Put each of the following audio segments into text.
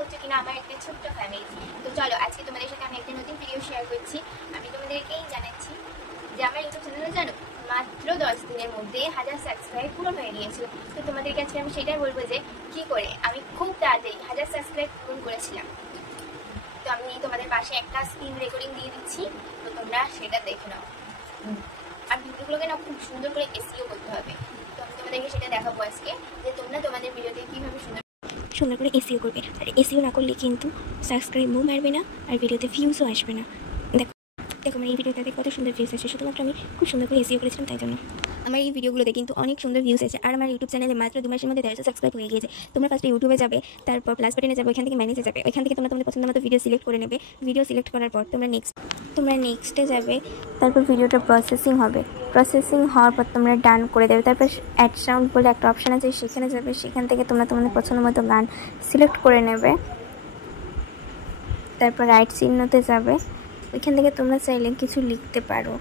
হচ্ছে কিনা আমার একটা ছোট্ট ফ্যামিলি। তো চলো আজকে তোমাদের সাথে আমি একটা নতুন ভিডিও শেয়ার করছি। আমি তোমাদেরকেই জানাচ্ছি যে আমার ইউটিউব চ্যানেলে জানো মাত্র 10 দিনের মধ্যে 1000 সাবস্ক্রাইব পূরণ হয়ে গিয়েছিল। তো তোমাদেরকে আজকে আমি সেটাই বলবো যে কি করে আমি খুব তাড়াতাড়ি 1000 সাবস্ক্রাইব পূরণ করেছিলাম। তো আমি তোমাদের পাশে একটা স্ক্রিন রেকর্ডিং দিয়ে দিচ্ছি, তো তোমরা সেটা দেখে নাও। আর ভিডিওগুলোকে না খুব সুন্দর করে এসইও করতে হবে। তো আমি তোমাদেরকে সেটা দেখাবো আজকে যে তোমরা তোমাদের ভিডিওতে কীভাবে সুন্দর করে এসইও করবে। আর এসইও না করলে কিন্তু সাবস্ক্রাইবও মারবে না আর ভিডিওতে ভিউজও আসবে না। দেখো আমার এই ভিডিওটাতে কত সুন্দর ভিউজ আসে, শুধুমাত্র আমি খুব সুন্দর করে এসইও করেছিলাম তাই জন্য। আমার এই ভিডিওগুলোতে কিন্তু অনেক সুন্দর ভিউজ আছে। আর আমার ইউটিউব চ্যানেলে মাত্র 2 মাসের মধ্যে 150 সাবস্ক্রাইব হয়ে গিয়েছে। তোমরা ফার্স্টে ইউটিউবে যাবে, তারপর প্লাস বাটনে যাবে, ওইখান থেকে ম্যানেজে যাবে, ওইখান থেকে তোমরা তোমাদের পছন্দ মতো ভিডিও সিলেক্ট করে নেবে। ভিডিও সিলেক্ট করার পর তোমরা নেক্সটে যাবে, তারপর ভিডিওটা প্রসেসিং হবে। প্রসেসিং হওয়ার পর তোমরা ডান করে দেবে। তারপর অ্যাড সাউন্ড বলে একটা অপশান আছে, সেখানে যাবে, সেখান থেকে তোমরা তোমাদের পছন্দ মতো গান সিলেক্ট করে নেবে। তারপর রাইট চিহ্নতে যাবে, ওইখান থেকে তোমরা চাইলে কিছু লিখতে পারো।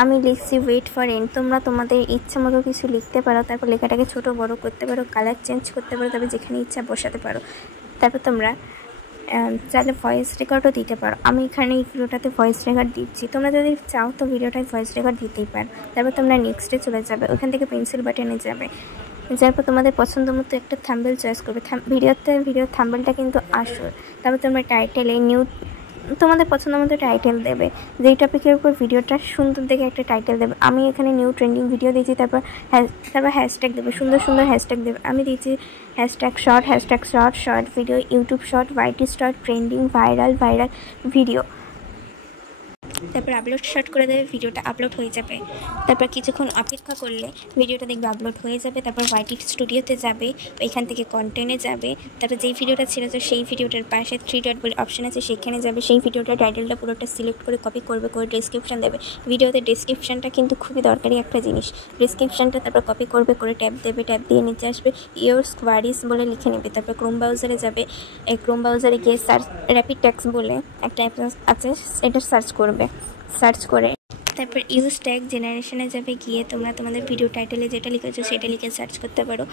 আমি লিখছি ওয়েট ফর এন্ড। তোমরা তোমাদের ইচ্ছা মতো কিছু লিখতে পারো। তারপর লেখাটাকে ছোট বড় করতে পারো, কালার চেঞ্জ করতে পারো, তারপর যেখানে ইচ্ছা বসাতে পারো। তারপর তোমরা চাইলে ভয়েস রেকর্ডও দিতে পারো। আমি এখানে এই ভিডিওটাতে ভয়েস রেকর্ড দিচ্ছি, তোমরা যদি চাও তো ভিডিওটায় ভয়েস রেকর্ড দিতেই পারো। তারপর তোমরা নেক্সটে চলে যাবে, ওখান থেকে পেন্সিল বাটনে যাবে, যার পর তোমাদের পছন্দ মতো একটা থাম্বনেল চয়েস করবে। ভিডিওর থাম্বনেলটা কিন্তু আসল। তারপর তোমরা টাইটেলে তোমাদের পছন্দ মতো টাইটেল দেবে, যেই টপিকের উপর ভিডিওটা সুন্দর দেখে একটা টাইটেল দেবে। আমি এখানে নিউ ট্রেন্ডিং ভিডিও দিয়েছি। তারপর হ্যাশট্যাগ দেবে, সুন্দর সুন্দর হ্যাশট্যাগ দেবে। আমি দিয়েছি hashtag short video, YouTube short, YT short, trending, viral video. তারপর আপলোড শর্ট করে দেবে, ভিডিওটা আপলোড হয়ে যাবে। তারপর কিছুক্ষণ অপেক্ষা করলে ভিডিওটা দেখবে আপলোড হয়ে যাবে। তারপর ওয়াইটি স্টুডিওতে যাবে, ওইখান থেকে কন্টেন্টে যাবে। তারপর যেই ভিডিওটা ছেড়েছে সেই ভিডিওটার পাশে 3 ডট বলে অপশান আছে, সেখানে যাবে। সেই ভিডিওটার টাইটেলটা পুরোটা সিলেক্ট করে কপি করবে, করে ডেসক্রিপশান দেবে। ভিডিওতে ডেসক্রিপশানটা কিন্তু খুবই দরকারি একটা জিনিস। ডেসক্রিপশানটা তারপর কপি করবে, করে ট্যাব দেবে, ট্যাব দিয়ে নিচে আসবে, ইয়োর্স কোয়ারিজ বলে লিখে নেবে। তারপর ক্রোম ব্রাউজারে যাবে, ক্রোম ব্রাউজারে গিয়ে র্যাপিড টেক্সট বলে একটা অ্যাপ আছে, এটা সার্চ করবে। সার্চ করে তারপর ইউজ ট্যাগ জেনারেশনে যাবে, গিয়ে তোমরা তোমাদের ভিডিও টাইটেলে যেটা লিখেছো সেটা লিখে সার্চ করতে পারো।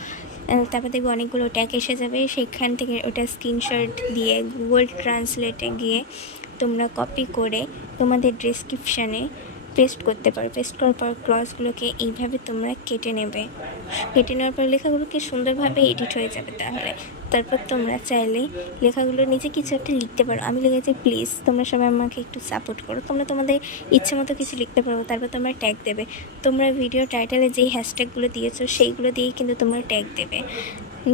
তারপর দেখবে অনেকগুলো ট্যাগ এসে যাবে, সেখান থেকে ওটা স্ক্রিনশট দিয়ে গুগল ট্রান্সলেটে গিয়ে তোমরা কপি করে তোমাদের ডেসক্রিপশানে পেস্ট করতে পারো। পেস্ট করার পর ক্লজগুলোকে এইভাবে তোমরা কেটে নেবে। কেটে নেওয়ার পর লেখাগুলোকে সুন্দরভাবে এডিট হয়ে যাবে। তারপর তোমরা চাইলে লেখাগুলোর নিচে কিছু একটা লিখতে পারো। আমি লিখেছি প্লিজ, তোমরা সবাই আমাকে একটু সাপোর্ট করো। তোমরা তোমাদের ইচ্ছে মতো কিছু লিখতে পারো। তারপর তোমরা ট্যাগ দেবে। তোমরা ভিডিও টাইটেলে যেই হ্যাশট্যাগুলো দিয়েছো সেইগুলো দিয়েই কিন্তু তোমরা ট্যাগ দেবে।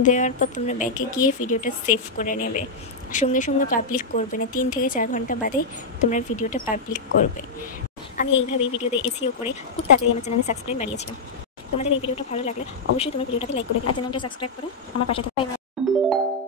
দেওয়ার পর তোমরা ব্যাকে গিয়ে ভিডিওটা সেভ করে নেবে। সঙ্গে সঙ্গে পাবলিক করবে না, 3 থেকে 4 ঘন্টা বাদে তোমরা ভিডিওটা পাবলিক করবে। আমি এইভাবেই ভিডিওতে এসইও করে খুব তাড়াতাড়ি আমার চ্যানেলে সাবস্ক্রাইব বাড়িয়েছিলাম। তোমাদের এই ভিডিওটা ভালো লাগলে অবশ্যই তোমরা ভিডিওটাকে লাইক করে দিও, আর চ্যানেলটা সাবস্ক্রাইব করে আমার পাশে থাকবে।